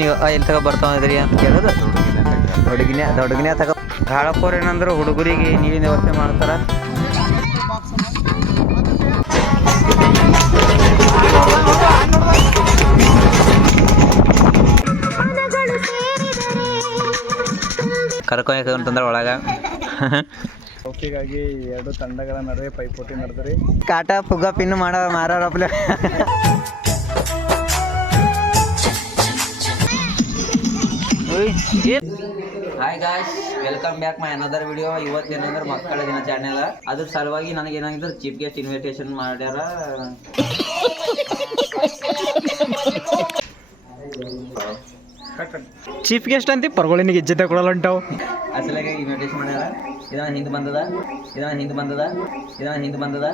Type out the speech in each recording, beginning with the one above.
ನೀವು ಎಲ್ಲಿ ತಗೋ ಬರ್ತಾವದ್ರಿ ಅಂತ ಕೇಳೋದು ಹುಡುಗಿನ ಹುಡುಗಿನ ತಗೋ. ಗಾಳಪ್ಪವ್ರು ಏನಂದ್ರೆ ಹುಡುಗರಿಗೆ ನೀರಿನ ವ್ಯವಸ್ಥೆ ಮಾಡ್ತಾರ. ಕರ್ಕೊಂಡ್ ಅಂತಂದ್ರೆ ಒಳಗ. ಟ್ರೋಫಿಗಾಗಿ ಎರಡು ತಂಡಗಳ ನಡುವೆ ಪೈಪೋಟಿ ನಡೆದ್ರಿ. ಕಾಟ ಪುಗ್ಗ ಪಿನ್ ಮಾಡೋ ಮಾರೋರಪ್ಲೆ hi guys welcome back my another video ಇವತ್ತು ಏನಂದ್ರೆ ಮಕ್ಕಳ ದಿನಾಚರಣೆ ಅದ ಅದ್ರ ಸಲುವಾಗಿ ನನಗೆ ಏನಾಗಿದ್ರೆ ಚೀಪ್ ಗೆಸ್ಟ್ ಇನ್ವಿಟೇಷನ್ ಮಾಡ್ಯಾರ. ಚೀಫ್ ಗೆಸ್ಟ್ ಅಂತ ಪರ್ಗೊಳಿನಿಗೆ ಇಜ್ಜತೆ ಕೊಡಲ್ಲ ಹೊಂಟಾವು ಅಸಲಾಗಿ ಇನ್ವಿಟೇಷನ್ ಮಾಡ್ಯಾರ. ಇದನ್ನ ಹಿಂದೆ ಬಂದದ? ಇದನ್ನ ಹಿಂದೆ ಬಂದದ? ಇದನ್ನ ಹಿಂದೆ ಬಂದದ?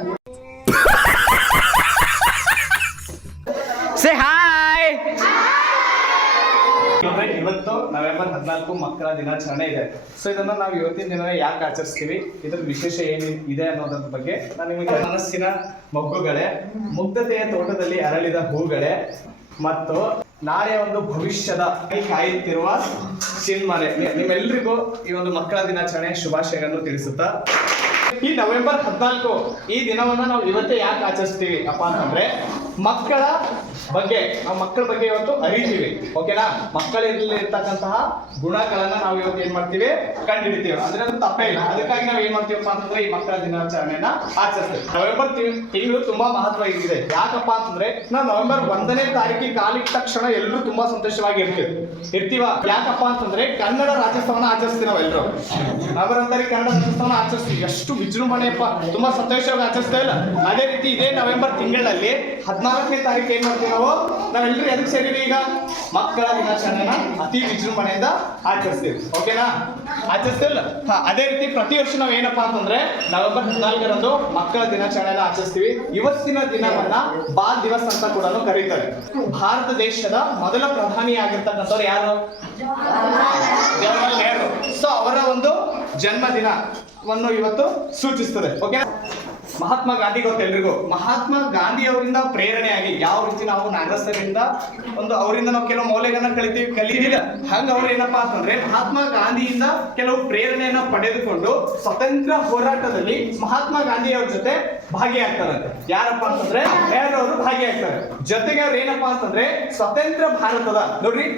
ಸೇ ಹಾಯ್ ಇವತ್ತು ನವೆಂಬರ್ ಹದಿನಾಲ್ಕು ಮಕ್ಕಳ ದಿನಾಚರಣೆ ಇದೆ. ಸೊ ಇದನ್ನ ನಾವು ಇವತ್ತಿನ ದಿನ ಯಾಕೆ ಆಚರಿಸ್ತೀವಿ? ಇದ್ರ ವಿಶೇಷ ಏನು ಇದೆ ಅನ್ನೋದ್ರ ಬಗ್ಗೆ ನಾನು ನಿಮಗೆ ಮನಸ್ಸಿನ ಮಗ್ಗುಗಳೇ, ಮುಗ್ಧತೆಯ ತೋಟದಲ್ಲಿ ಅರಳಿದ ಹೂಗಳೇ, ಮತ್ತು ನಾಳೆ ಒಂದು ಭವಿಷ್ಯದ ಕಾಯುತ್ತಿರುವ ಚಿನ್ಮನೆ ನಿಮ್ಮೆಲ್ರಿಗೂ ಈ ಒಂದು ಮಕ್ಕಳ ದಿನಾಚರಣೆ ಶುಭಾಶಯಗಳನ್ನು ತಿಳಿಸುತ್ತಾ ಈ ನವೆಂಬರ್ ಹದಿನಾಲ್ಕು ಈ ದಿನವನ್ನ ನಾವು ಇವತ್ತೇ ಯಾಕೆ ಆಚರಿಸ್ತೀವಿ ಅಪ್ಪ ಅಂತಂದ್ರೆ ಮಕ್ಕಳ ಬಗ್ಗೆ, ನಾವು ಮಕ್ಕಳ ಬಗ್ಗೆ ಇವತ್ತು ಅರಿತೀವಿ ಓಕೆನಾ ಮಕ್ಕಳಲ್ಲಿ ಇರ್ತಕ್ಕಂತಹ ಗುಣಗಳನ್ನ ನಾವು ಇವತ್ತು ಏನ್ ಮಾಡ್ತೀವಿ ಕಂಡುಹಿಡಿತೀವಿ. ಅಂದ್ರೆ ಅದು ತಪ್ಪೇ ಇಲ್ಲ. ಅದಕ್ಕಾಗಿ ನಾವು ಏನ್ ಮಾಡ್ತೀವಪ್ಪ ಅಂತಂದ್ರೆ ಈ ಮಕ್ಕಳ ದಿನಾಚರಣೆಯನ್ನ ಆಚರಿಸ್ತೀವಿ. ನವೆಂಬರ್ ತಿಂಗಳು ತುಂಬಾ ಮಹತ್ವ ಇದೆ ಯಾಕಪ್ಪ ಅಂತಂದ್ರೆ ನಾವು ನವೆಂಬರ್ ಒಂದನೇ ತಾರೀಕಿಗೆ ಕಾಲಿಟ್ಟ ತಕ್ಷಣ ಎಲ್ಲರೂ ತುಂಬಾ ಸಂತೋಷವಾಗಿ ಇರ್ತೀವಿ. ಇರ್ತೀವ? ಯಾಕಪ್ಪ ಅಂತಂದ್ರೆ ಕನ್ನಡ ರಾಜ್ಯೋತ್ಸವನ ಆಚರಿಸ್ತೀವಿ ನಾವೆಲ್ಲರೂ ನವೆಂಬರ್ ಒಂದನೇ ಕನ್ನಡ ರಾಜ್ಯೋತ್ಸವನ ಆಚರಿಸ್ತೀವಿ. ಎಷ್ಟು ವಿಜೃಂಭಣೆಯಪ್ಪ ತುಂಬಾ ಸಂತೋಷವಾಗಿ ಆಚರಿಸ್ತಾ ಇಲ್ಲ. ಅದೇ ರೀತಿ ಇದೇ ನವೆಂಬರ್ ತಿಂಗಳಲ್ಲಿ ಹದಿನಾಲ್ಕನೇ ತಾರೀಕು ಏನ್ ಮಾಡ್ತೀವಿ ನಾವು? ನಾವೆಲ್ಲರೂ ಎದಕ್ಕೆ ಸೇರಿವಿ ಈಗ? ಮಕ್ಕಳ ದಿನಾಚರಣೆನ ಅತಿ ವಿಜೃಂಭಣೆಯಿಂದ ಆಚರಿಸ್ತೀವಿ. ಓಕೆನಾ? ಆಚರಿಸ್ತಿಲ್ಲ ಹಾ ಅದೇ ರೀತಿ ಪ್ರತಿ ವರ್ಷ ನಾವು ಏನಪ್ಪಾ ಅಂತಂದ್ರೆ ನವೆಂಬರ್ ಹದಿನಾಲ್ಕರಂದು ಮಕ್ಕಳ ದಿನಾಚರಣೆನ ಆಚರಿಸ್ತೀವಿ. ಇವತ್ತಿನ ದಿನವನ್ನ ಬಾಲ್ ದಿವಸ್ ಅಂತ ಕೂಡ ಕರೀತಾರೆ. ಭಾರತ ದೇಶದ ಮೊದಲ ಪ್ರಧಾನಿ ಆಗಿರ್ತಕ್ಕಂಥವ್ರು ಯಾರು? ಜವಾಹರ್ಲಾಲ್ ನೆಹರು. ಸೊ ಅವರ ಒಂದು ಜನ್ಮ ದಿನವನ್ನು ಇವತ್ತು ಸೂಚಿಸ್ತದೆ ಓಕೆ ಮಹಾತ್ಮ ಗಾಂಧಿ ಗೊತ್ತು ಎಲ್ರಿಗೂ? ಮಹಾತ್ಮ ಗಾಂಧಿ ಅವರಿಂದ ಪ್ರೇರಣೆಯಾಗಿ, ಯಾವ ರೀತಿ ನಾವು ನಾಗರಸರಿಂದ ಒಂದು ಅವರಿಂದ ನಾವು ಕೆಲವು ಮೌಲ್ಯಗಳನ್ನ ಕಲಿತೀವಿ ಕಲಿತಿಲ್ಲ ಹಂಗ ಅವ್ರು ಏನಪ್ಪಾ ಅಂತಂದ್ರೆ, ಮಹಾತ್ಮ ಗಾಂಧಿಯಿಂದ ಕೆಲವು ಪ್ರೇರಣೆಯನ್ನ ಪಡೆದುಕೊಂಡು ಸ್ವತಂತ್ರ ಹೋರಾಟದಲ್ಲಿ ಮಹಾತ್ಮ ಗಾಂಧಿ ಅವ್ರ ಜೊತೆ ಭಾಗಿಯಾಗ್ತಾರೆ ಯಾರಪ್ಪ ಅಂತಂದ್ರೆ ಅವರು ಭಾಗಿಯಾಗ್ತಾರೆ ಜೊತೆಗೆ ಅವ್ರು ಏನಪ್ಪಾ ಅಂತಂದ್ರೆ, ಸ್ವತಂತ್ರ ಭಾರತದ, ನೋಡ್ರಿ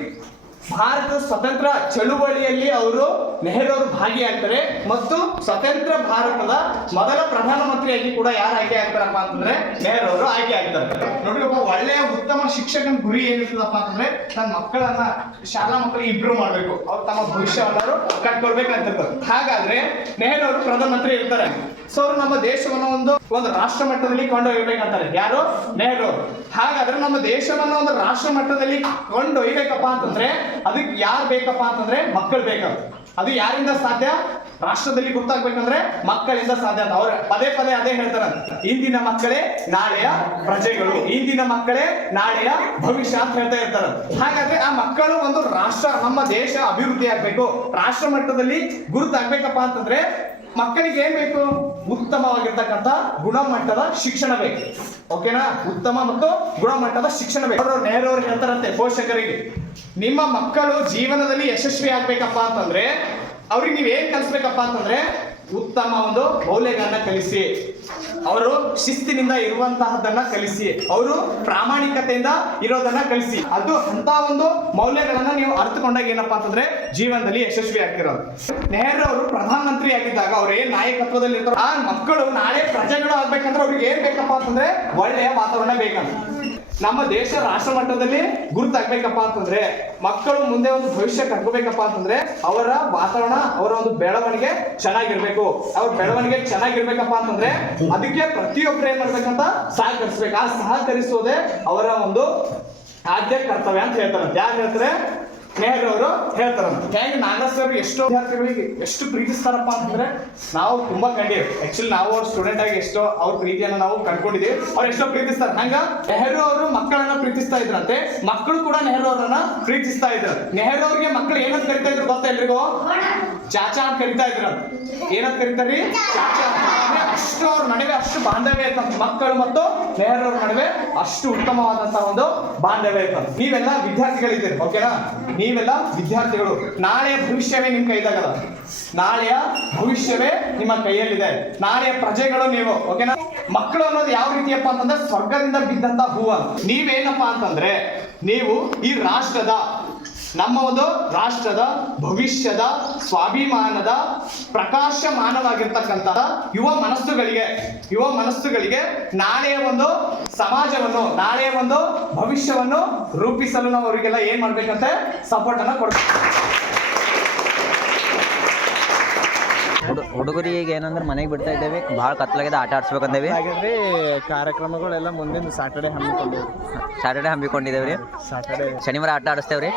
ಭಾರತ ಸ್ವತಂತ್ರ ಚಳುವಳಿಯಲ್ಲಿ ಅವರು ನೆಹರು ಅವರು ಭಾಗಿಯಾಗ್ತಾರೆ. ಮತ್ತು ಸ್ವತಂತ್ರ ಭಾರತದ ಮೊದಲ ಪ್ರಧಾನಮಂತ್ರಿಯಾಗಿ ಕೂಡ ಯಾರು ಆಯ್ಕೆ ಆಗ್ತಾರಪ್ಪ ಅಂತಂದ್ರೆ ನೆಹರು ಅವರು ಆಯ್ಕೆ ಆಗ್ತಾರೆ. ನೋಡಿ, ಒಬ್ಬ ಒಳ್ಳೆಯ ಉತ್ತಮ ಶಿಕ್ಷಕನ ಗುರಿ ಏನಿರ್ತದಪ್ಪ ಅಂತಂದ್ರೆ ತನ್ನ ಮಕ್ಕಳನ್ನ ಶಾಲಾ ಮಕ್ಕಳಿಗೆ ಇಂಪ್ರೂವ್ ಮಾಡಬೇಕು. ಅವ್ರು ತಮ್ಮ ಭವಿಷ್ಯವನ್ನು ಕಟ್ಕೊಳ್ಬೇಕಂತಿರ್ತಾರೆ. ಹಾಗಾದ್ರೆ ನೆಹರು ಅವರು ಪ್ರಧಾನಮಂತ್ರಿ ಇರ್ತಾರೆ. ಸೊ ಅವರು ನಮ್ಮ ದೇಶವನ್ನು ಒಂದು ಒಂದು ರಾಷ್ಟ್ರ ಮಟ್ಟದಲ್ಲಿ ಕೊಂಡೊಯ್ಯಬೇಕಂತಾರೆ. ಯಾರು? ನೆಹರು ಹಾಗಾದ್ರೆ ನಮ್ಮ ದೇಶವನ್ನು ಒಂದು ರಾಷ್ಟ್ರ ಮಟ್ಟದಲ್ಲಿ ಕೊಂಡೊಯ್ಯಬೇಕಪ್ಪ ಅಂತಂದ್ರೆ ಅದಕ್ಕೆ ಯಾರು ಬೇಕಪ್ಪ ಅಂತಂದ್ರೆ ಮಕ್ಕಳು ಬೇಕಂತ ಅದು ಯಾರಿಂದ ಸಾಧ್ಯ? ರಾಷ್ಟ್ರದಲ್ಲಿ ಗೊತ್ತಾಗ್ಬೇಕಂದ್ರೆ ಮಕ್ಕಳಿಂದ ಸಾಧ್ಯ ಅಂತ. ಅವ್ರ ಪದೇ ಪದೇ ಅದೇ ಹೇಳ್ತಾರೆ. ಇಂದಿನ ಮಕ್ಕಳೇ ನಾಳೆಯ ಪ್ರಜೆಗಳು. ಇಂದಿನ ಮಕ್ಕಳೇ ನಾಳೆಯ ಭವಿಷ್ಯ ಅಂತ ಹೇಳ್ತಾ ಇರ್ತಾರೆ. ಹಾಗಾದ್ರೆ ಆ ಮಕ್ಕಳು ಒಂದು ರಾಷ್ಟ್ರ, ನಮ್ಮ ದೇಶ ಅಭಿವೃದ್ಧಿ ಆಗ್ಬೇಕು. ರಾಷ್ಟ್ರ ಮಟ್ಟದಲ್ಲಿ ಗುರುತಾಗ್ಬೇಕಪ್ಪ ಅಂತಂದ್ರೆ ಮಕ್ಕಳಿಗೆ ಏನ್ ಬೇಕು? ಉತ್ತಮವಾಗಿರ್ತಕ್ಕಂಥ ಗುಣಮಟ್ಟದ ಶಿಕ್ಷಣ ಬೇಕು. ಓಕೆನಾ ಉತ್ತಮ ಮತ್ತು ಗುಣಮಟ್ಟದ ಶಿಕ್ಷಣ ಬೇಕು. ಅವರು ಅವರು ಹೇಳ್ತಾರಂತೆ ಪೋಷಕರಿಗೆ. ನಿಮ್ಮ ಮಕ್ಕಳು ಜೀವನದಲ್ಲಿ ಯಶಸ್ವಿ ಆಗ್ಬೇಕಪ್ಪ ಅಂತಂದ್ರೆ ಅವ್ರಿಗೆ ನೀವು ಏನ್ ಕಲಿಸ್ಬೇಕಪ್ಪ ಅಂತಂದ್ರೆ ಉತ್ತಮ ಒಂದು ಮೌಲ್ಯಗಳನ್ನ ಕಲಿಸಿ. ಅವರು ಶಿಸ್ತಿನಿಂದ ಇರುವಂತಹದನ್ನ ಕಲಿಸಿ. ಅವರು ಪ್ರಾಮಾಣಿಕತೆಯಿಂದ ಇರೋದನ್ನ ಕಲಿಸಿ. ಅದು ಅಂತ ಒಂದು ಮೌಲ್ಯಗಳನ್ನ ನೀವು ಅರ್ಥಕೊಂಡಾಗ ಏನಪ್ಪಾ ಅಂತಂದ್ರೆ ಜೀವನದಲ್ಲಿ ಯಶಸ್ವಿ ಆಗ್ತಿರೋದು. ನೆಹರು ಅವರು ಪ್ರಧಾನಮಂತ್ರಿ ಆಗಿದ್ದಾಗ ಅವ್ರು ಏನ್ ನಾಯಕತ್ವದಲ್ಲಿ ಇರ್ತಾರೋ ಆ ಮಕ್ಕಳು ನಾಳೆ ಪ್ರಜೆಗಳು ಆಗ್ಬೇಕಂದ್ರೆ ಅವ್ರಿಗೆ ಏನ್ ಬೇಕಪ್ಪ ಅಂತಂದ್ರೆ ಒಳ್ಳೆಯ ವಾತಾವರಣ ಬೇಕಂತ. ನಮ್ಮ ದೇಶ ರಾಷ್ಟ್ರ ಮಟ್ಟದಲ್ಲಿ ಗುರುತಾಗ್ಬೇಕಪ್ಪ ಅಂತಂದ್ರೆ, ಮಕ್ಕಳು ಮುಂದೆ ಒಂದು ಭವಿಷ್ಯ ಕಟ್ಕೋಬೇಕಪ್ಪ ಅಂತಂದ್ರೆ ಅವರ ವಾತಾವರಣ, ಅವರ ಒಂದು ಬೆಳವಣಿಗೆ ಚೆನ್ನಾಗಿರ್ಬೇಕು. ಅವ್ರ ಬೆಳವಣಿಗೆ ಚೆನ್ನಾಗಿರ್ಬೇಕಪ್ಪ ಅಂತಂದ್ರೆ ಅದಕ್ಕೆ ಪ್ರತಿಯೊಬ್ಬರು ಏನ್ ಮಾಡ್ಬೇಕಂತ ಸಹಕರಿಸ್ಬೇಕು. ಆ ಸಹಕರಿಸೋದೇ ಅವರ ಒಂದು ಆದ್ಯ ಕರ್ತವ್ಯ ಅಂತ ಹೇಳ್ತಾರಂತೆ ಯಾರು ಹೇಳ್ತಾರೆ? ನೆಹರು ಅವರು ಹೇಳ್ತಾರಂತ. ಹೇಗೆ ಅವರು ಎಷ್ಟೋ ವಿದ್ಯಾರ್ಥಿಗಳಿಗೆ ಎಷ್ಟು ಪ್ರೀತಿಸ್ತಾರಪ್ಪ ಅಂತಂದ್ರೆ ನಾವು ತುಂಬಾ ಕಂಡೀವಿ ಆಕ್ಚುಲಿ ನಾವು ಅವ್ರ ಸ್ಟೂಡೆಂಟ್ ಆಗಿ ಎಷ್ಟೋ ಅವ್ರ ಪ್ರೀತಿಯನ್ನ ನಾವು ಕಂಡ್ಕೊಂಡಿದೀವಿ ಅವ್ರು ಎಷ್ಟೋ ಪ್ರೀತಿಸ್ತಾರೆ. ಹಂಗ ನೆಹರು ಅವರು ಮಕ್ಕಳನ್ನ ಪ್ರೀತಿಸ್ತಾ ಇದ್ರಂತೆ. ಮಕ್ಕಳು ಕೂಡ ನೆಹರು ಅವರನ್ನ ಪ್ರೀತಿಸ್ತಾ ಇದ್ರು ನೆಹರು ಅವ್ರಿಗೆ ಮಕ್ಕಳು ಏನಂತ ಕರಿತಾ ಇದ್ರು ಗೊತ್ತಾ ಎಲ್ರಿಗೂ? ಚಾಚಾ ಅಂತ ಕರಿತಾ ಇದ್ರು. ಏನಂತ ಕರಿತಾರಿ ಚಾಚಾ ಅಷ್ಟು ಅವ್ರ ನಡುವೆ ಅಷ್ಟು ಬಾಂಧವ್ಯ ಐತಂತ ಮಕ್ಕಳು ಮತ್ತು ನೆಹರವ್ರ ನಡುವೆ ಅಷ್ಟು ಉತ್ತಮವಾದಂತಹ ಒಂದು ಬಾಂಧವ್ಯ ಇತ್ತು ನೀವೆಲ್ಲ ವಿದ್ಯಾರ್ಥಿಗಳಿದ್ದೀರಿ. ಓಕೆನಾ ನೀವೆಲ್ಲ ವಿದ್ಯಾರ್ಥಿಗಳು ನಾಳೆಯ ಭವಿಷ್ಯವೇ ನಿಮ್ ಕೈದಾಗದ ನಾಳೆಯ ಭವಿಷ್ಯವೇ ನಿಮ್ಮ ಕೈಯಲ್ಲಿದೆ. ನಾಳೆಯ ಪ್ರಜೆಗಳು ನೀವು ಓಕೆನಾ ಮಕ್ಕಳು ಅನ್ನೋದು ಯಾವ ರೀತಿಯಪ್ಪ ಅಂತಂದ್ರೆ ಸ್ವರ್ಗದಿಂದ ಬಿದ್ದಂತ ಹೂವ. ನೀವೇನಪ್ಪ ಅಂತಂದ್ರೆ, ನೀವು ಈ ರಾಷ್ಟ್ರದ ನಮ್ಮ ಒಂದು ರಾಷ್ಟ್ರದ ಭವಿಷ್ಯದ ಸ್ವಾಭಿಮಾನದ ಪ್ರಕಾಶಮಾನವಾಗಿರ್ತಕ್ಕಂತಹ ಯುವ ಮನಸ್ಸುಗಳಿಗೆ ಯುವ ಮನಸ್ಸುಗಳಿಗೆ ನಾಳೆಯ ಒಂದು ಸಮಾಜವನ್ನು, ನಾಳೆಯ ಒಂದು ಭವಿಷ್ಯವನ್ನು ರೂಪಿಸಲು ನಾವು ಅವರಿಗೆಲ್ಲ ಏನ್ ಮಾಡ್ಬೇಕಂತೆ? ಸಪೋರ್ಟ್ ಅನ್ನ ಕೊಡ್ಬೇಕು. ಹುಡು- ಹುಡುಗರಿಗೆ ಈಗ ಏನಂದ್ರೆ ಮನೆಗೆ ಬಿಡ್ತಾ ಇದ್ದೇವೆ. ಭಾಳ ಕತ್ಲಾಗಿದೆ ಆಟ ಆಡ್ಸ್ಬೇಕಂದೇವಿ. ಹಾಗಾದ್ರೆ ಕಾರ್ಯಕ್ರಮಗಳೆಲ್ಲ ಮುಂದಿನ ಸಾಟರ್ಡೆ ಹಮ್ಮಿಕೊಂಡಿವಿ ಸ್ಯಾಟರ್ಡೆ ಹಮ್ಮಿಕೊಂಡಿದ್ದೇವೆ ರೀ ಸಾಟರ್ಡೆ ಶನಿವಾರ ಆಟ ಆಡಿಸ್ತೇವ್ರಿ.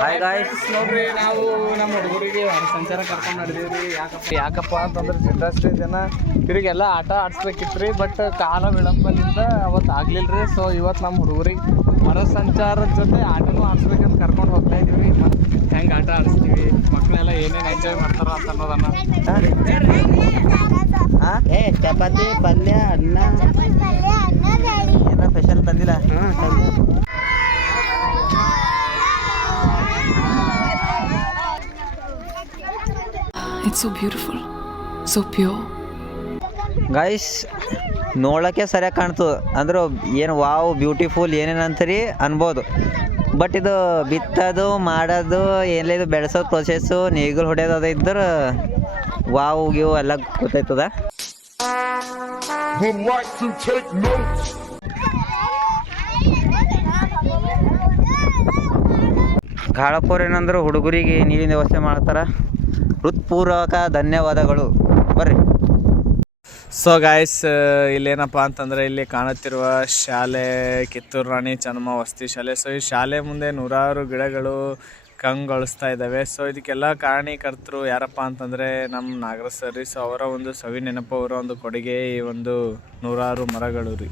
ಹಾಯ್ ಗಾಯ್ಸ್ ನೋಡ್ರಿ ನಾವು ನಮ್ಮ ಹುಡುಗರಿಗೆ ಸಂಚಾರ ಕರ್ಕೊಂಡು ಯಾಕಪ್ಪ ಯಾಕಪ್ಪ ಅಂತಂದ್ರೆ ಇಂಡಸ್ಟ್ರಿ ಜನ ತಿರುಗೆಲ್ಲ ಆಟ ಆಡಿಸ್ಬೇಕಿತ್ರಿ ಬಟ್ ಕಾಲ ವಿಳಂಬದಿಂದ ಅವತ್ತು ಆಗ್ಲಿಲ್ರಿ ಸೊ ಇವತ್ತು ನಮ್ಮ ಹುಡುಗರಿಗೆ ಹೊರ ಸಂಚಾರದ ಜೊತೆ ಆಟನೂ ಆಡಿಸ್ಬೇಕಂತ ಕರ್ಕೊಂಡು ಹೋಗ್ತಾ ಇದೀವಿ ಮತ್ತು ಹೆಂಗೆ ಆಟ ಆಡಿಸ್ತೀವಿ? ಮಕ್ಕಳೆಲ್ಲ ಏನೇನು ಎಂಜಾಯ್ ಮಾಡ್ತಾರ ಅಂತ ಅನ್ನೋದನ್ನ ಏ ಚಪಾತಿ ಪಲ್ಯ ಅನ್ನ. ಏನೋ ಸ್ಪೆಷಲ್ ತಂದಿಲ್ಲ? It's so beautiful, so pure. Guys ನೋಡೋಕ್ಕೆ ಸರಿಯಾಗಿ ಕಾಣ್ತದೆ. ಅಂದ್ರೆ ಏನು ವಾವ್ ಬ್ಯೂಟಿಫುಲ್ ಏನೇನು ಅಂತೀರಿ ಅನ್ಬೋದು. ಬಟ್ ಇದು ಬಿತ್ತೋದು ಮಾಡೋದು ಏನಿಲ್ಲ ಇದು ಬೆಳೆಸೋದು ಪ್ರೊಸೆಸ್ಸು ನೇಗಿಲು ಹೊಡೆಯೋದು ಅದು ಇದ್ರೆ ವಾವ್ ಗಿವ್ ಎಲ್ಲ ಗೊತ್ತಾಯ್ತದ. ಗಾಳಪ್ಪವ್ರು ಏನಂದ್ರೆ ಹುಡುಗರಿಗೆ ನೀರಿನ ವ್ಯವಸ್ಥೆ ಮಾಡ್ತಾರೆ. ಹೃತ್ಪೂರ್ವಕ ಧನ್ಯವಾದಗಳು. ಬರ್ರಿ. ಸೊ ಗಾಯ್ಸ್ ಇಲ್ಲೇನಪ್ಪ ಅಂತಂದರೆ ಇಲ್ಲಿ ಕಾಣುತ್ತಿರುವ ಶಾಲೆ, ಕಿತ್ತೂರು ರಾಣಿ ಚನ್ನಮ್ಮ ವಸತಿ ಶಾಲೆ. ಸೊ ಈ ಶಾಲೆ ಮುಂದೆ ನೂರಾರು ಗಿಡಗಳು ಕಂಗೊಳಿಸ್ತಾ ಇದ್ದಾವೆ. ಸೊ ಇದಕ್ಕೆಲ್ಲ ಕಾರಣೀಕರ್ತರು ಯಾರಪ್ಪ ಅಂತಂದರೆ ನಮ್ಮ ನಾಗರಾಜ್ ಸರ್ ಸೊ ಅವರ ಒಂದು ಸವಿ ನೆನಪು ಅವರ ಒಂದು ಕೊಡುಗೆ ಈ ಒಂದು ನೂರಾರು ಮರಗಳು ರೀ.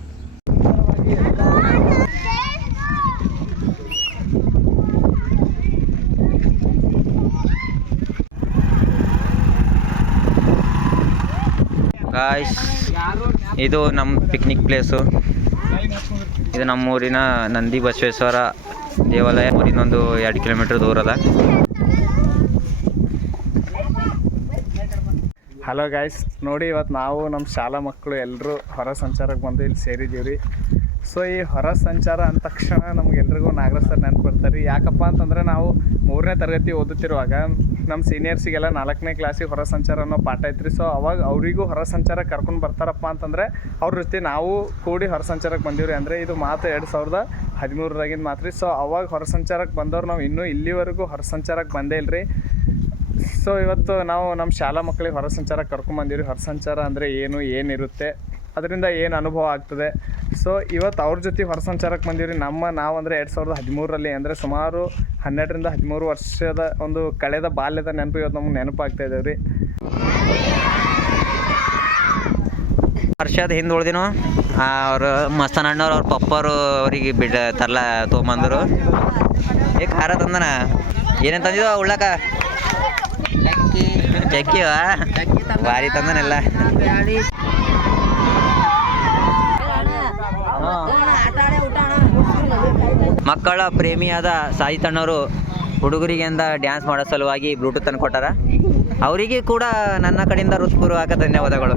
ಗಾಯ್ಸ್ ಇದು ನಮ್ಮ ಪಿಕ್ನಿಕ್ ಪ್ಲೇಸು ಇದು ನಮ್ಮೂರಿನ ನಂದಿ ಬಸವೇಶ್ವರ ದೇವಾಲಯ. ಇನ್ನೊಂದು ಎರಡು ಕಿಲೋಮೀಟರ್ ದೂರದ ಹಲೋ ಗಾಯ್ಸ್ ನೋಡಿ ಇವತ್ತು ನಾವು ನಮ್ಮ ಶಾಲಾ ಮಕ್ಕಳು ಎಲ್ಲರೂ ಹೊರ ಸಂಚಾರಕ್ಕೆ ಬಂದು ಇಲ್ಲಿ ಸೇರಿದ್ದೀವಿ ಸೊ ಈ ಹೊರ ಸಂಚಾರ ಅಂದ ತಕ್ಷಣ ನಮಗೆಲ್ರಿಗೂ ನಾಗರಾಜ್ ಸರ್ ನೆನಪು ಬರ್ತಾರೆ. ಯಾಕಪ್ಪ ಅಂತಂದರೆ ನಾವು ಮೂರನೇ ತರಗತಿ ಓದುತ್ತಿರುವಾಗ ನಮ್ಮ ಸೀನಿಯರ್ಸಿಗೆಲ್ಲ ನಾಲ್ಕನೇ ಕ್ಲಾಸಿಗೆ ಹೊರ ಸಂಚಾರ ಅನ್ನೋ ಪಾಠ ಐತ್ರಿ. ಸೊ ಅವಾಗ ಅವರಿಗೂ ಹೊರ ಸಂಚಾರ ಕರ್ಕೊಂಡು ಬರ್ತಾರಪ್ಪ ಅಂತಂದರೆ, ಅವ್ರ ಜೊತೆ ನಾವು ಕೂಡಿ ಹೊರ ಸಂಚಾರಕ್ಕೆ ಬಂದೀವ್ರಿ. ಅಂದರೆ ಇದು ಮಾತು ಎರಡು ಸಾವಿರದ ಮಾತ್ರ. ರೀ ಸೊ ಅವಾಗ ಹೊರ ಸಂಚಾರಕ್ಕೆ ಬಂದವ್ರು ನಾವು ಇನ್ನೂ ಇಲ್ಲಿವರೆಗೂ ಹೊರ ಸಂಚಾರಕ್ಕೆ ಬಂದೇ ಇಲ್ರಿ. ಸೊ ಇವತ್ತು ನಾವು ನಮ್ಮ ಶಾಲಾ ಮಕ್ಕಳಿಗೆ ಹೊರ ಸಂಚಾರಕ್ಕೆ ಕರ್ಕೊಂಬಂದಿವ್ರಿ ಹೊರ ಸಂಚಾರ ಅಂದರೆ ಏನು, ಏನಿರುತ್ತೆ? ಅದರಿಂದ ಏನು ಅನುಭವ ಆಗ್ತದೆ? ಸೊ ಇವತ್ತು ಅವ್ರ ಜೊತೆ ಹೊರ ಸಂಚಾರಕ್ಕೆ ಬಂದಿವ್ರಿ. ನಮ್ಮ ನಾವು ಅಂದರೆ ಎರಡು ಸಾವಿರದ ಹದಿಮೂರರಲ್ಲಿ ಅಂದರೆ ಸುಮಾರು ಹನ್ನೆರಡರಿಂದ ಹದಿಮೂರು ವರ್ಷದ ಒಂದು ಕಳೆದ ಬಾಲ್ಯದ ನೆನಪು ಇವತ್ತು ನಮ್ಗೆ ನೆನಪಾಗ್ತಾ ಇದ್ದೇವೆ ರೀ. ವರ್ಷದ ಹಿಂದೆ ಉಳ್ದಿನೋ ಅವರು ಮಸ್ತನ ಅಣ್ಣವ್ರು ಅವ್ರ ಪಪ್ಪರು ಅವ್ರಿಗೆ ಬಿಡ ತರ್ಲ ತೊಗೊಂಬಂದರು. ಏ ಖಾರ ತಂದನ? ಏನೇನು ಉಳ್ಳಕ? ಉಳ್ಳಾಕ ಚಕ್ಕಿವಾ ಭಾರಿ ತಂದನೆಲ್ಲ ಮಕ್ಕಳ ಪ್ರೇಮಿಯಾದ ಸಾಯಿ ತಣ್ಣವರು ಹುಡುಗರಿಗೆಂದ ಡ್ಯಾನ್ಸ್ ಮಾಡೋ ಸಲುವಾಗಿ ಬ್ಲೂಟೂತ್ ಅನ್ನು ಕೊಟ್ಟಾರ. ಅವರಿಗೆ ಕೂಡ ನನ್ನ ಕಡೆಯಿಂದ ಹೃತ್ಪೂರ್ವಕ ಧನ್ಯವಾದಗಳು.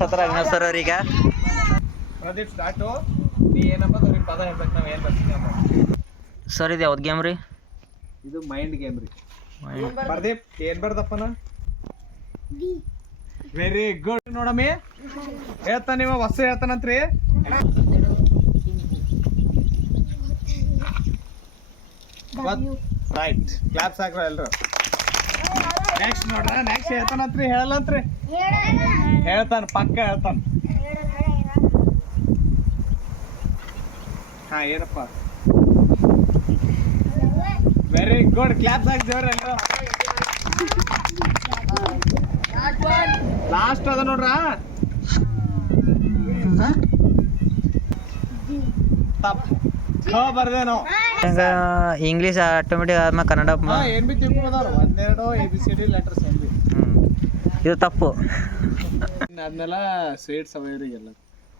Avinash sir ಅವ್ರೀಗ. ಪ್ರದೀಪ್ ಸ್ಟಾರ್ಟು ನೀ ಏನಪ್ಪ ಅವ್ರಿಗೆ ಪದ ಹೇಳ್ಬೇಕು ನಾವು ಏನು ಬರ್ತೀನಿ ಸರ್ ಇದು ಯಾವ್ದು ಗೇಮ್ ರೀ? ಇದು ಮೈಂಡ್ ಗೇಮ್ ರೀ. ಪ್ರದೀಪ್ ಏನ್ ಬರ್ದಪ್ಪನ ವೆರಿ ಗುಡ್ ನೋಡಮ್ಮಿ. ಹೇಳ್ತಾನ ನಿಮ್ಮ ಹೊಸ ಹೇಳ್ತಾನಂತ್ರಿ. ರೈಟ್ ಕ್ಲಾಪ್ಸ್ ಹಾಕ್ರ ಎಲ್ರು. ನೆಕ್ಸ್ಟ್ ನೋಡ್ರ ನೆಕ್ಸ್ಟ್ ಹೇಳ್ತಾನಂತ್ರಿ ಹೇಳಲ್ಲಂತ್ರಿ ಹೇಳ್ತಾನ, ಪಕ್ಕ ಹೇಳ್ತಾನ. ಹಾ, ಏನಪ್ಪ? ವೆರಿ ಗುಡ್ ಕ್ಲಾಪ್ಸ್ ಹಾಕ್ದೇವ್ರಿ ಎಲ್ರು ಲಾಸ್ಟ್ ಅದ ನೋಡ್ರ? ತಪ್ಪು. ಖ ಬರ್ದೇನೋ ಹೆಂಗ ಇಂಗ್ಲೀಷ್ ಆಟೋಮೆಟಿಕ್ ಆದ್ಮೇಲೆ ಕನ್ನಡ ಏನ್ ಬಿ ತಿಳ್ಕೊಂಡವ್ರು ಒಂದೆರಡು A B C D letters ಏನ್ ಬಿ. ಇದು ತಪ್ಪು. ಅದನ್ನೆಲ್ಲ ಸ್ವೀಟ್ಸ್ ಅವ ಇವರಿಗೆಲ್ಲ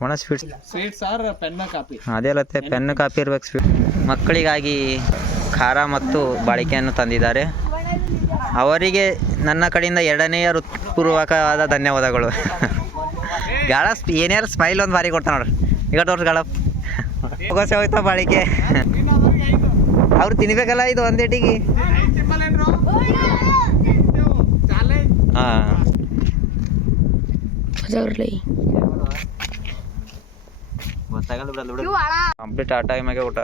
ಒಣ ಸ್ವೀಟ್ಸ್ ಸ್ವೀಟ್ಸ್ ಆರ್ ಪೆನ್ನ ಕಾಪಿ ಅದೇ ಅಲ್ಲತ್ತೆ ಪೆನ್ ಕಾಪಿ ಇರ್ಬೇಕು ಸ್ವೀಟ್ ಮಕ್ಕಳಿಗಾಗಿ ಖಾರ ಮತ್ತು ಬಾಳಿಕೆಯನ್ನು ತಂದಿದ್ದಾರೆ. ಅವರಿಗೆ ನನ್ನ ಕಡೆಯಿಂದ ಎರಡನೆಯ ಹೃತ್ಪೂರ್ವಕವಾದ ಧನ್ಯವಾದಗಳು. ಗಾಳ ಏನೇ ಸ್ಮೈಲ್ ಒಂದು ಬಾರಿ ಕೊಡ್ತಾನೆ ನೋಡ್ರಿ. ಈಗ ತೋರ್ಸ್ ಗಾಳ. ಹೋಗೋಸೆ ಹೋಯ್ತಾ ಬಾಳಿಕೆ? ಅವ್ರು ತಿನ್ಬೇಕಲ್ಲ ಇದು ಒಂದೇಟಿಗೆ ಕಂಪ್ಲೀಟ್ ಆಟ ಆಗಿ ಊಟ.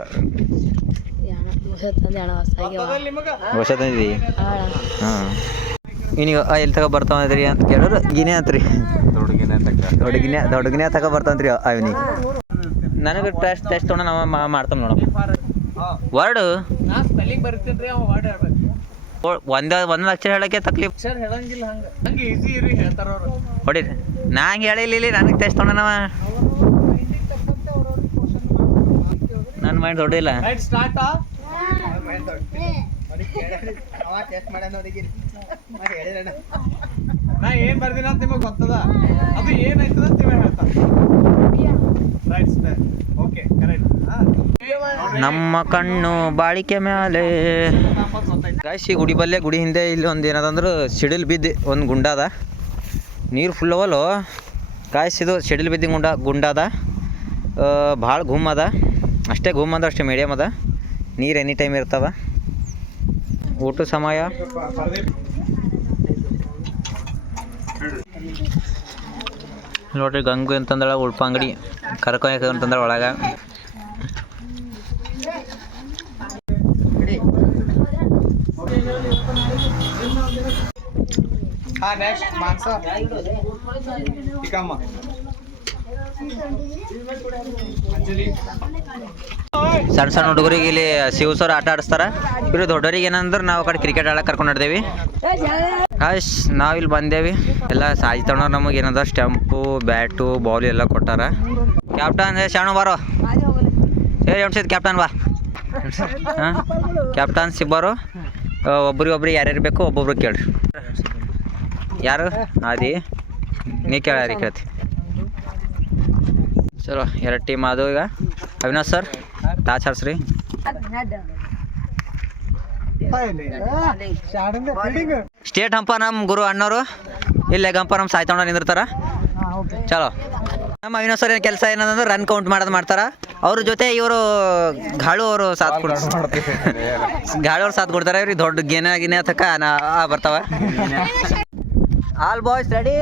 ಹಾಂ. ಇನ್ನೀಗ ಎಲ್ಲಿ ತಗೋ ಬರ್ತಾವದ್ರಿ ಅಂತ ಕೇಳೋರು ಗಿನೆ ಅಂತ್ರಿ. ದೊಡ್ಡ ಗಿನೆ ದೊಡ್ಡ ಗಿನೆ ತಗೋ ಬರ್ತಾವಂತ್ರಿ ಅವನಿಗೆ ನನಗೆ ಟೆಸ್ಟ್ ಟೆಸ್ಟ್ ತೊಗೊಂಡು ನಾವು ಮಾಡ್ತಾನೆ ನೋಡಮ್ಮ ವರ್ಡು? ನಾ ಸ್ಪೆಲ್ಲಿಂಗ್ ಬರಿತೀನಿ ಅವ ವರ್ಡ್ ಹೇಳ್ಬೇಕು. ಒಂದೇ ಒಂದೊಂದು ಅಕ್ಷರ ಹೇಳಕ್ಕೆ ತಕ್ಲೀಫ್ ಅಕ್ಷರ ಹೇಳಂಗಿಲ್ಲ ಹಂಗ. ಹಂಗೆ ಈಸಿ ಇರಿ ಹೇಳ್ತಾರ ಅವರು. ಹೊಡಿರಿ ನಾ ಹಂಗೆ ಹೇಳಿಲ್ಲ ಇಲ್ಲಿ ನನಗೆ ಟೆಸ್ಟ್ ತೊಗೊಂಡನವ ನನ್ನ ಮೈಂಡ್ ದೊಡ್ಡಿಲ್ಲ ರೈಟ್ ಸ್ಟಾರ್ಟ್ ನಾ ಏನ್ ಬರ್ದಿನ ಅಂತ ನಿಮಗೆ ಗೊತ್ತದ? ಅದು ಏನಾಯ್ತದ ಅಂತ ನೀವೇ ಹೇಳ್ತಾರ ರೈಟ್ ಓಕೆ ಕರೆಕ್ಟ್ ನಮ್ಮ ಕಣ್ಣು ಬಾಳಿಕೆ ಮ್ಯಾಲೆ ಗಾಯ್ಸಿ ಗುಡಿ ಬಲ್ಲೆ ಗುಡಿ ಹಿಂದೆ ಇಲ್ಲಿ ಒಂದು ಏನದಂದ್ರೆ ಸಿಡಿಲ್ ಬಿದ್ದು ಒಂದು ಗುಂಡಾದ ನೀರು ಫುಲ್ ಅವಲು ಕಾಯಿಸಿದು ಸಿಡಿಲ್ ಬಿದ್ದು ಗುಂಡ ಗುಂಡಾದ ಭಾಳ ಗುಮ್ ಅದ. ಅಷ್ಟೇ ಗುಮ್ ಅಂದ್ರೆ ಅಷ್ಟೇ ಮೀಡಿಯಮ್ ಅದ. ನೀರು ಎನಿ ಟೈಮ್ ಇರ್ತಾವ. ಊಟ ಸಮಯ. ನೋಡ್ರಿ ಗಂಗು ಅಂತಂದ್ರೆ ಉಳ್ಪ ಅಂಗಡಿ. ಕರ್ಕೊಂಡ್ ಅಂತಂದ್ರೆ ಒಳಗೆ. ಹಾ ನೆಕ್ಸ್ಟ್ ಮಾನ್ಸ ಚಿಕ್ಕಮ್ಮ ಅಂಜಲಿ. ಸಣ್ಣ ಸಣ್ಣ ಹುಡುಗರಿಗೆ ಇಲ್ಲಿ ಶಿವ ಸರ್ ಆಟ ಆಡಿಸ್ತಾರ. ಇವರು ದೊಡ್ಡವರಿಗೆ ಏನಂದ್ರೆ ನಾವು ಕಡೆ ಕ್ರಿಕೆಟ್ ಆಡಕ್ಕೆ ಕರ್ಕೊಂಡು ಹೊಡ್ದೇವಿ ಹಶ್ ನಾವು ಇಲ್ಲಿ ಬಂದೇವಿ. ಎಲ್ಲ ಸಾಯಿ ತಗೊಂಡ್ರು ನಮಗೆ ಏನದ ಸ್ಟಂಪು ಬ್ಯಾಟು ಬಾಲ್ ಎಲ್ಲ ಕೊಟ್ಟಾರ. ಕ್ಯಾಪ್ಟನ್ ಶಾಣು ಬಾರೋ. ಏ ಎಣ್ಸಿದ್ ಕ್ಯಾಪ್ಟನ್ ಬಾ. ಹಾಂ? ಕ್ಯಾಪ್ಟನ್ ಸಿಬ್ಬರು. ಒಬ್ರಿಗೆ ಒಬ್ರಿಗೆ ಯಾರ್ಯಾರು ಬೇಕು ಒಬ್ಬೊಬ್ರು ಕೇಳ್ರಿ. ಯಾರು? ಆದಿ ನೀ ಕೇಳ ಯಾರಿಗೆ ಕೇಳ್ತಿ. ಚಲೋ ಎರಡು ಟೀಮ್ ಅದು ಈಗ. ಅವಿನಾಶ್ ಸರ್ ತಾಚ್ ಹರ್ಸ್ರಿ ಸ್ಟೇಟ್ ಹಂಪ ನಮ್ಮ ಗುರು ಅಣ್ಣವರು. ಇಲ್ಲೇ ಗಂಪ ನಮ್ಮ ಸಾಯ್ ತಗೊಂಡು ನಿಂದಿರ್ತಾರ. ಚಲೋ. ನಮ್ಮ ಅವಿನಾಶ್ ಸರ್ ಏನು ಕೆಲಸ ಏನಂದ್ರೆ ರನ್ ಕೌಂಟ್ ಮಾಡೋದು ಮಾಡ್ತಾರ. ಅವ್ರ ಜೊತೆ ಇವರು ಗಾಳು ಅವರು ಸಾಥ್ ಕೊಡ್ತಾರೆ ಗಾಳು ಅವ್ರು ಸಾಥ್ ಕೊಡ್ತಾರೆ. ಇವ್ರಿಗೆ ದೊಡ್ಡ ಗೇನ ಗಿನೆ ತಕ ಬರ್ತಾವ. ಆಲ್ ಬಾಯ್ಸ್ ರೆಡಿ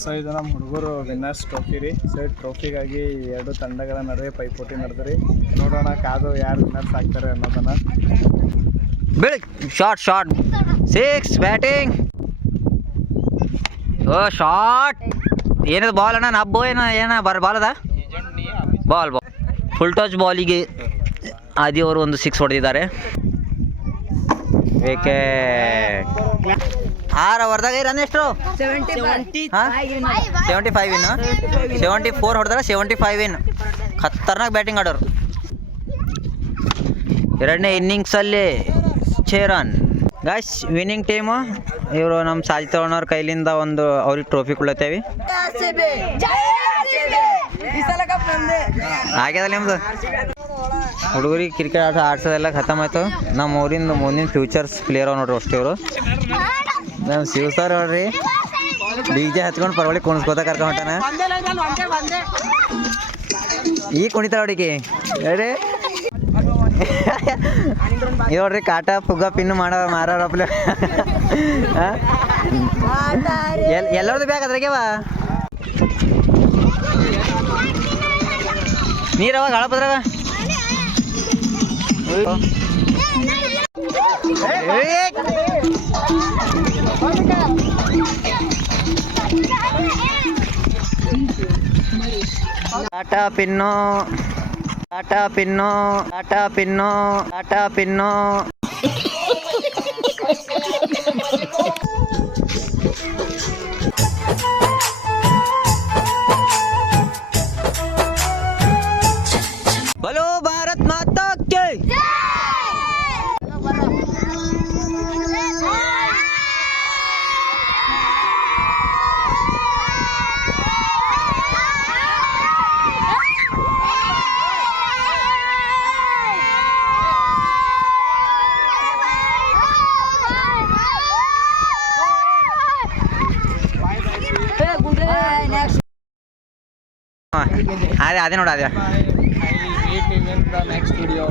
ಸೊ ಇದು ನಮ್ಮ ಹುಡುಗರು ವಿನ್ನರ್ಸ್ ಟ್ರೋಫಿ ರೀ. ಸೊ ಟ್ರೋಫಿಗಾಗಿ ಎರಡು ತಂಡಗಳ ನಡುವೆ ಪೈಪೋಟಿ ನಡೆದ್ರಿ. ನೋಡೋಣ ಕಾದು ಯಾರು ವಿನ್ನರ್ಸ್ ಆಗ್ತಾರೆ ಅನ್ನೋದನ್ನ. ಬಿಳಿ ಶಾರ್ಟ್ ಶಾರ್ಟ್ ಸಿಕ್ಸ್ ಬ್ಯಾಟಿಂಗ್ ಓ ಶಾರ್ಟ್ ಏನದು ಬಾಲ್ ಅಣ್ಣ? ನಬ್ಬು ಏನ ಏನ ಬರ ಬಾಲ್ ಅದ? ಬಾಲ್ ಬಾಲ್ ಫುಲ್ ಟಚ್ ಬಾಲಿಗೆ ಆದಿ ಅವರು ಒಂದು ಸಿಕ್ಸ್ ಹೊಡೆದಿದ್ದಾರೆ. ವಿಕೆಟ್ ಆರು ಅವರ್ದಾಗ ರನ್ ಎಷ್ಟು seventy five in seventy four ಹೊಡೆದ್ರೆ ಸೆವೆಂಟಿ ಫೈವ್ ಇನ್ ಖತರ್ನಾಕ್ ಬ್ಯಾಟಿಂಗ್ ಆಡೋರು. ಎರಡನೇ ಇನ್ನಿಂಗ್ಸಲ್ಲಿ ಚೇರನ್. ಗಾಯ್ಸ್ ವಿನ್ನಿಂಗ್ ಟೀಮು ಇವರು ನಮ್ಮ ಸಾಜಿ ತಗೊಂಡವ್ರ ಕೈಲಿಂದ ಒಂದು ಅವ್ರಿಗೆ ಟ್ರೋಫಿ ಕೊಡ್ಲತ್ತೇವಿ. ಆಗ್ಯದ ನಿಮ್ದು? ಹುಡುಗರಿಗೆ ಕ್ರಿಕೆಟ್ ಆಟ ಆಡ್ಸೋದೆಲ್ಲ ಖತಮ್ ಆಯ್ತು. ನಮ್ಮ ಊರಿಂದ ಮುಂದಿನ ಫ್ಯೂಚರ್ಸ್ ಪ್ಲೇಯರ್ ಅವ ನೋಡ್ರಿ ಅಷ್ಟೇ ಇವರು. ನಮ್ಮ ಶಿವ ಸರ್ ನೋಡ್ರಿ. ಡಿ ಜೆ ಹಚ್ಕೊಂಡು ಪರವಳಿ ಕುಣಿಸ್ಕೋತ ಈ ಹೊಂಟಾನ ಈಗ ಅವಡಿಗೆ ಇದು ನೋಡ್ರಿ ಕಾಟ, ಪುಗ್ಗ ಪಿನ್ನು ಮಾಡೋ ಮಾರೋರಪ್ಲೆ ಎಲ್, ಎಲ್ಲರದು ಬ್ಯಾಗ್ ಅದ್ರಾಗ್ಯವ ನೀರವ ಗಾಳಪದ್ರಾಗ Tata pin Tata pin Tata pin Tata pin ಬಲೋ ಅದೇ ಅದೇ ನೋಡ ಅದೇ ನೆಕ್ಸ್ಟ್ ವಿಡಿಯೋ